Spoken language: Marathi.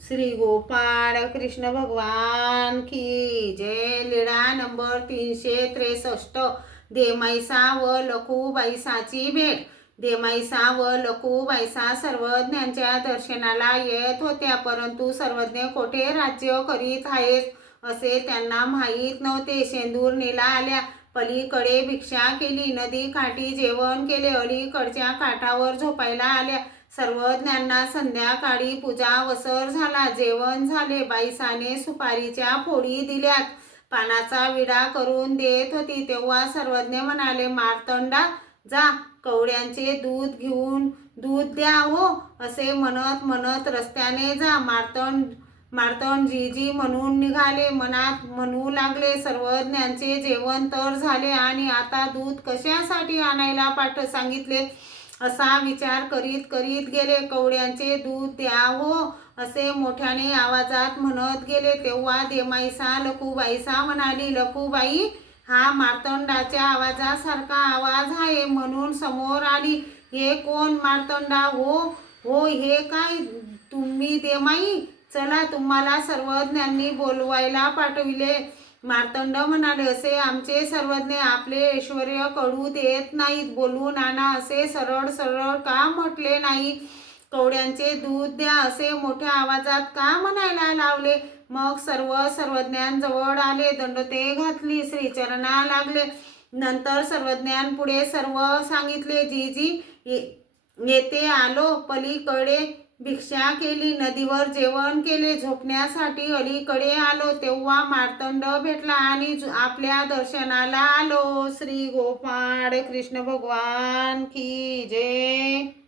श्री गोपाळ कृष्ण भगवान की जय। लीळा नंबर 363। देमाईसा व लखुबाईसाची भेट। देमाईसा व लखुबाईसा सर्वज्ञांच्या दर्शनाला येत होत्या, परंतु सर्वज्ञ कोठे राज्य करीत आहेत असे त्यांना माहीत नव्हते। शेंदूर नेला आल्या, पलीकडे भिक्षा केली, नदी काठी जेवण केले, अलीकडच्या काठावर झोपायला आल्या। सर्वज्ञांना संध्याकाळी पूजा वसर झाला, जेवण झाले, बाईसाने सुपारीच्या फोडी दिल्यात, पानाचा विडा करून देत होती, तेव्हा सर्वज्ञ म्हणाले, मार्तंडा जा, कवड्यांचे दूध घेऊन दूध द्या हो, असे म्हणत म्हणत रस्त्याने जा। मार्तंड जी म्हणून निघाले, मनात म्हणू लागले, सर्वज्ञांचे जेवण तर झाले आणि आता दूध कशासाठी आणायला सांगितले असा विचार करीत करीत गेले। कवड्यांचे दूध द्या हो, असे मोठ्याने आवाजात म्हणत गेले, तेव्हा देमाईसा लखुबाईसा म्हणाली, लखुबाई, हा मार्तंडाच्या आवाजासारखा आवाज आहे म्हणून समोर आली। हे कोण? मार्तंडा हो हो, हे काय तुम्ही देमाई? चला, तुम्हाला सर्वज्ञांनी बोलवायला पाठविले। मार्तंड म्हणाले, असे आमचे सर्वज्ञ आपले ऐश्वर्य कळू देत नाहीत, बोलून आणा असे सरळ सरळ का म्हटले नाही? कवड्यांचे दूध द्या असे मोठ्या आवाजात का म्हणायला लावले? मग सर्वज्ञांजवळ आले, दंडोते घातली, श्रीचरणा लागले, नंतर सर्वज्ञांपुढे सर्व सांगितले। जी येथे आलो, पलीकडे भिक्षा केली, नदीवर जेवण केले, झोपण्यासाठी अलीकडे आलो, तेव्हा मार्तंड भेटला आणि आपल्या दर्शनाला आलो। श्री गोपाळ कृष्ण भगवान की जय।